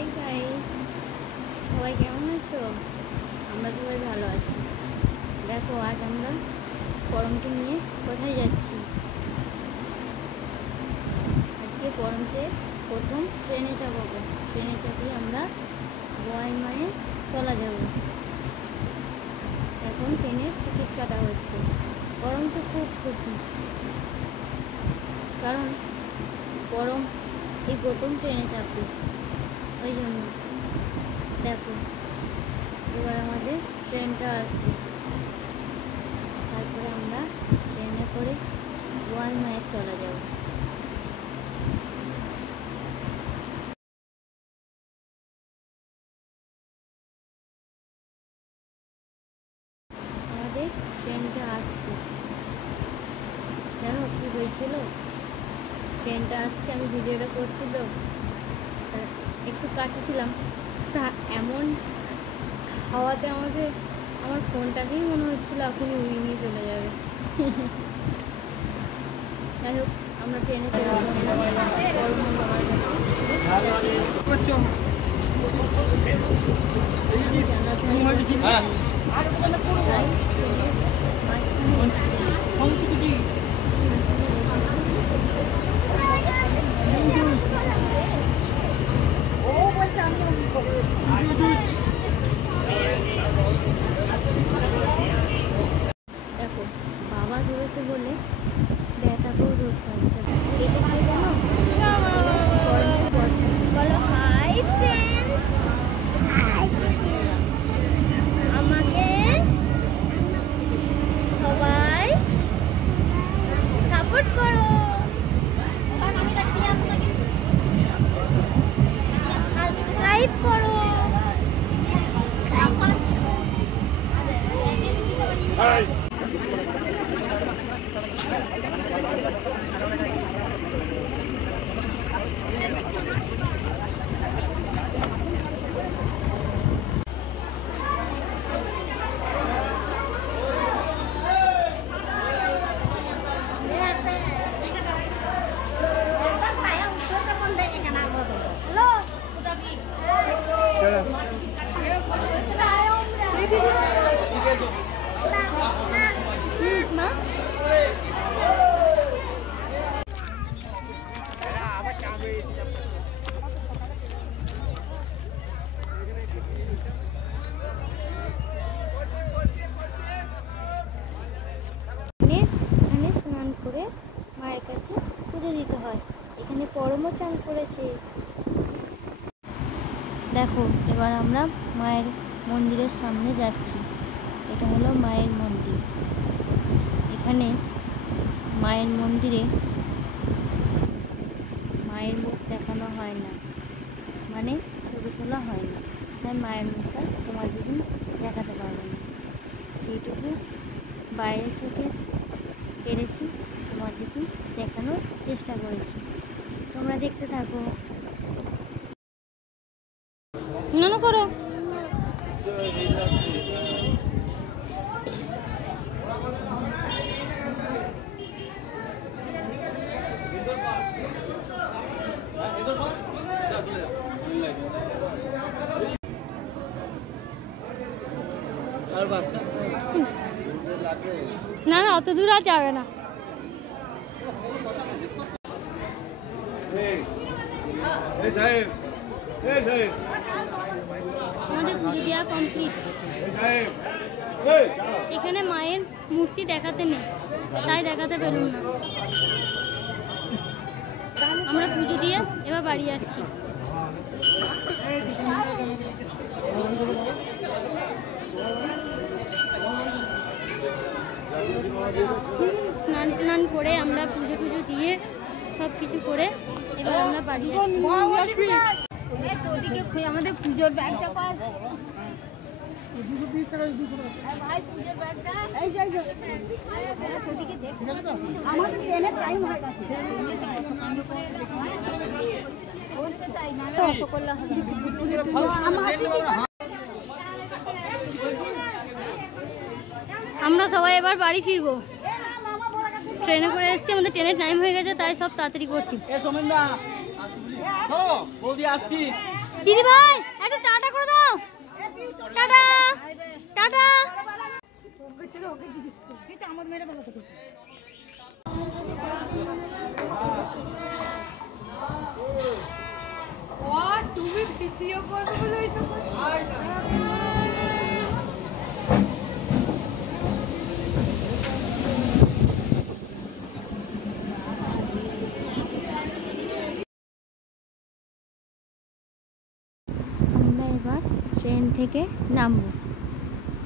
Hi guys, সবাই কেমন আছো? আমরা সবাই ভালো আছি। দেখো আজ আমরা পরমকে নিয়ে কোথায় যাচ্ছি। আজকে পরমকে প্রথম ট্রেনে চাপাবো। ট্রেনে চাপিয়ে আমরা বোয়াই মায়ের তলা যাব। এখন ট্রেনের টিকিট কাটা হচ্ছে। পরম তো খুব খুশি, কারণ পরম এই প্রথম ট্রেনে চাপবে, ওই জন্য। দেখো এবার আমাদের ট্রেনটা আসবে, তারপরে আমরা ট্রেনে করে বোয়াই মায়ের তলা যাব। আমাদের ট্রেনটা আসছে, জানো কি হয়েছিল? ট্রেনটা আসছে, আমি ভিডিওটা করছিল, একটু কাছেছিলাম, তা এমন হাওয়াতে আমার ফোনটাকেই মনে হচ্ছিল এখনই উড়িয়ে নিয়ে চলে যাবে। যাই হোক, আমরা ট্রেনে চলে দেখো বাবা ধরেছে বলে ব্যাটাকেও ধরতে হবে। বলো হাই ফ্রেন্ডস, আমাকে সবাই সাপোর্ট করো, সাবস্ক্রাইব করো। এখানে স্নান করে মায়ের কাছে পুজো দিতে হয়। এখানে পরমও চান করেছে। দেখো এবার আমরা মায়ের মন্দিরের সামনে যাচ্ছি। এটা হলো মায়ের মন্দির। এখানে মায়ের মন্দিরে মায়ের মুখ দেখানো হয় না, মানে ছবি তোলা হয় না, তাই মায়ের মুখটা তোমাদেরকে দেখাতে পারবো না। যেটুকু বাইরে থেকে পেরেছি তোমাদেরকে দেখানোর চেষ্টা করেছি, তোমরা দেখতে থাকো। না করো। না না, অত দূর আর যাবে না। আমাদের পুজো দেওয়া কমপ্লিট। এখানে মায়ের মূর্তি দেখাতে নেই, তাই দেখাতে পেলাম না। আমরা পুজো দিয়ে এবার বাড়ি যাচ্ছি। স্নান টান করে আমরা পুজো টুজো দিয়ে সব কিছু করে এবার আমরা বাড়ি যাচ্ছি। আমাদের পুজোর ব্যাগটা কর, আমাদের ট্রেনের টাইম হয়ে গেছে। আমরা সবাই এবার বাড়ি ফিরবো। ট্রেনে করে এসেছি, আমাদের ট্রেনের টাইম হয়ে গেছে, তাই সব তাড়াতাড়ি করছি। দিদি ভাই একটু টাটা করে দাও। Tata tata. তুমি ভিডিও করবে বলে আমরা এবার ট্রেন থেকে নামবো,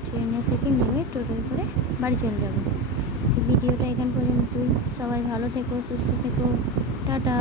ট্রেনে থেকে নেমে টোটোয় করে বাড়ি চলে যাবো। ভিডিওটা এখান পর্যন্তই। সবাই ভালো থেকো, সুস্থ থেকো, টাটা।